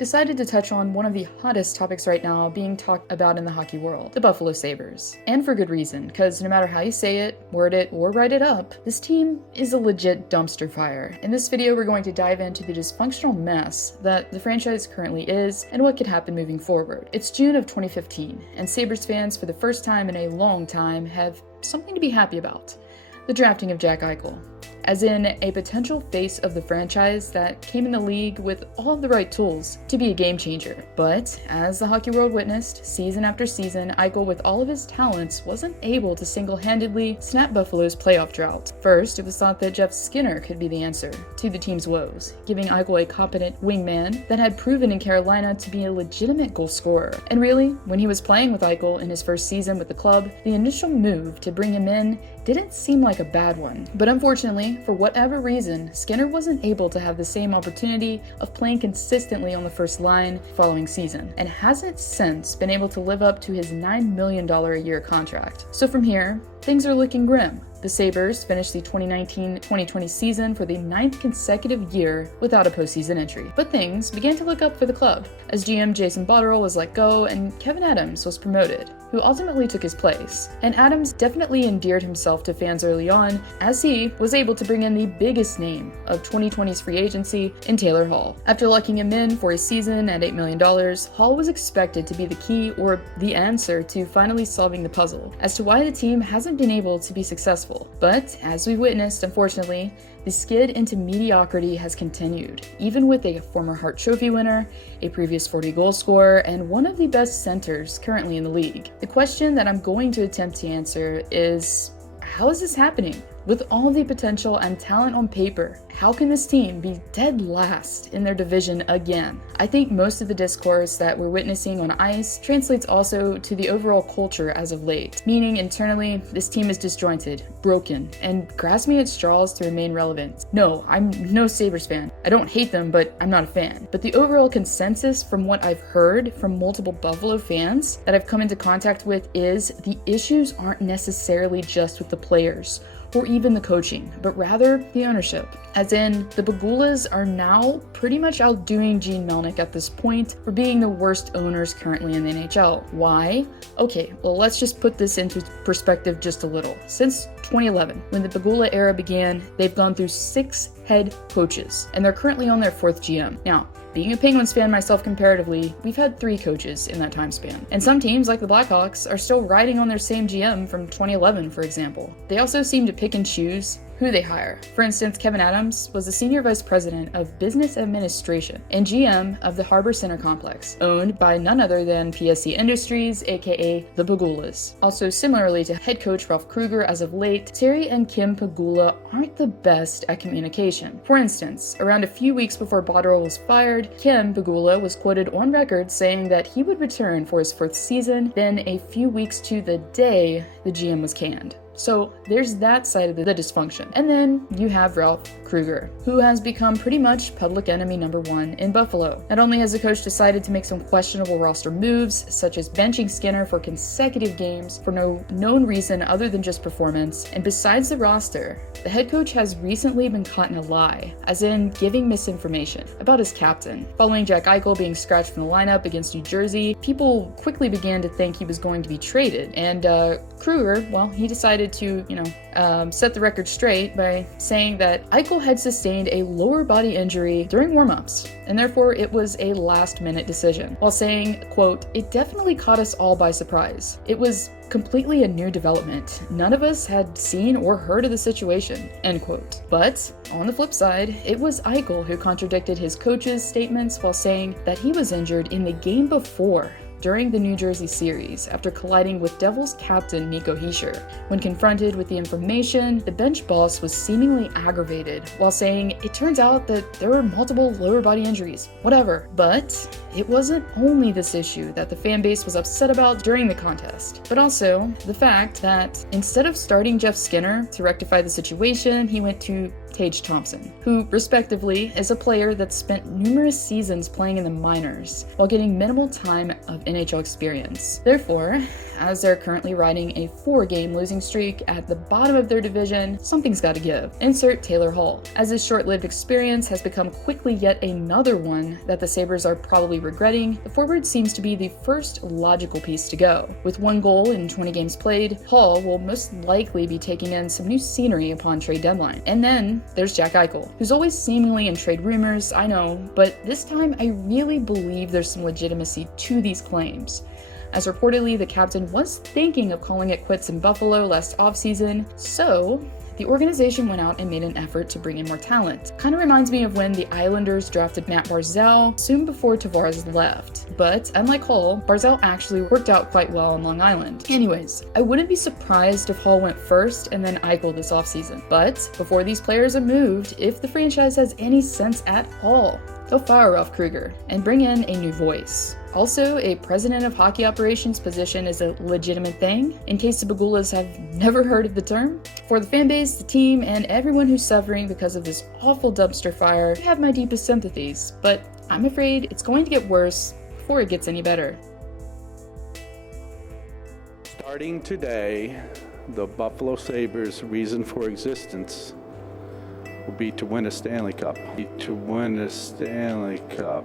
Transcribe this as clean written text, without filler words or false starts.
decided to touch on one of the hottest topics right now being talked about in the hockey world, the Buffalo Sabres. And for good reason, because no matter how you say it, word it, or write it up, this team is a legit dumpster fire. In this video, we're going to dive into the dysfunctional mess that the franchise currently is and what could happen moving forward. It's June of 2015, and Sabres fans, for the first time in a long time, have something to be happy about: the drafting of Jack Eichel, as in a potential face of the franchise that came in the league with all of the right tools to be a game changer. But as the hockey world witnessed, season after season, Eichel, with all of his talents, wasn't able to single-handedly snap Buffalo's playoff drought. First, it was thought that Jeff Skinner could be the answer to the team's woes, giving Eichel a competent wingman that had proven in Carolina to be a legitimate goal scorer. And really, when he was playing with Eichel in his first season with the club, the initial move to bring him in didn't seem like a bad one. But unfortunately, for whatever reason, Skinner wasn't able to have the same opportunity of playing consistently on the first line following season, and hasn't since been able to live up to his $9 million a year contract. So from here, things are looking grim. The Sabres finished the 2019-2020 season for the 9th consecutive year without a postseason entry. But things began to look up for the club, as GM Jason Botterill was let go and Kevin Adams was promoted, who ultimately took his place. And Adams definitely endeared himself to fans early on, as he was able to bring in the biggest name of 2020's free agency in Taylor Hall. After locking him in for a season at $8 million, Hall was expected to be the key, or the answer, to finally solving the puzzle as to why the team hasn't been able to be successful. But as we witnessed, unfortunately, the skid into mediocrity has continued, even with a former Hart Trophy winner, a previous 40-goal scorer, and one of the best centers currently in the league. The question that I'm going to attempt to answer is, how is this happening? With all the potential and talent on paper, how can this team be dead last in their division again? I think most of the discourse that we're witnessing on ice translates also to the overall culture as of late, meaning internally, this team is disjointed, broken, and grasping at straws to remain relevant. No, I'm no Sabres fan. I don't hate them, but I'm not a fan. But the overall consensus from what I've heard from multiple Buffalo fans that I've come into contact with is the issues aren't necessarily just with the players or even the coaching, but rather the ownership. As in, the Pegulas are now pretty much outdoing Gene Melnyk at this point for being the worst owners currently in the NHL. Why? Okay, well, let's just put this into perspective just a little. Since 2011, when the Pegula era began, they've gone through 6 head coaches, and they're currently on their 4th GM. Now, being a Penguins fan myself comparatively, we've had 3 coaches in that time span. And some teams, like the Blackhawks, are still riding on their same GM from 2011, for example. They also seem to pick and choose who they hire. For instance, Kevin Adams was the Senior Vice President of Business Administration and GM of the Harbor Center Complex, owned by none other than PSC Industries, aka the Pegulas. Also, similarly to head coach Ralph Krueger as of late, Terry and Kim Pegula aren't the best at communication. For instance, around a few weeks before Botterill was fired, Kim Pegula was quoted on record saying that he would return for his 4th season, then a few weeks to the day the GM was canned. So there's that side of the dysfunction. And then you have Ralph Krueger, who has become pretty much public enemy number 1 in Buffalo. Not only has the coach decided to make some questionable roster moves, such as benching Skinner for consecutive games for no known reason other than just performance, and besides the roster, the head coach has recently been caught in a lie, as in giving misinformation about his captain. Following Jack Eichel being scratched from the lineup against New Jersey, people quickly began to think he was going to be traded, and Krueger, well, he decided to, set the record straight by saying that Eichel had sustained a lower body injury during warm-ups, and therefore it was a last-minute decision, while saying, quote, "It definitely caught us all by surprise. It was completely a new development. None of us had seen or heard of the situation," end quote. But on the flip side, it was Eichel who contradicted his coach's statements while saying that he was injured in the game before, during the New Jersey series, after colliding with Devils captain Nico Hischier. When confronted with the information, the bench boss was seemingly aggravated, while saying it turns out that there were multiple lower body injuries, whatever. But it wasn't only this issue that the fan base was upset about during the contest, but also the fact that instead of starting Jeff Skinner to rectify the situation, he went to Tage Thompson, who, respectively, is a player that spent numerous seasons playing in the minors while getting minimal time of NHL experience. Therefore, as they're currently riding a 4-game losing streak at the bottom of their division, something's gotta give. Insert Taylor Hall, as his short-lived experience has become quickly yet another one that the Sabres are probably regretting. The forward seems to be the first logical piece to go. With 1 goal in 20 games played, Hall will most likely be taking in some new scenery upon trade deadline. And then there's Jack Eichel, who's always seemingly in trade rumors, I know, but this time I really believe there's some legitimacy to these claims, as reportedly the captain was thinking of calling it quits in Buffalo last offseason, so the organization went out and made an effort to bring in more talent. Kinda reminds me of when the Islanders drafted Matt Barzal soon before Tavares left. But unlike Hall, Barzal actually worked out quite well on Long Island. Anyways, I wouldn't be surprised if Hall went first and then Eichel this offseason. But before these players have moved, if the franchise has any sense at all, they'll fire off Krueger and bring in a new voice. Also, a president of hockey operations position is a legitimate thing, in case the Bagulas have never heard of the term. For the fanbase, the team, and everyone who's suffering because of this awful dumpster fire, I have my deepest sympathies, but I'm afraid it's going to get worse before it gets any better. Starting today, the Buffalo Sabres' reason for existence will be to win a Stanley Cup. To win a Stanley Cup.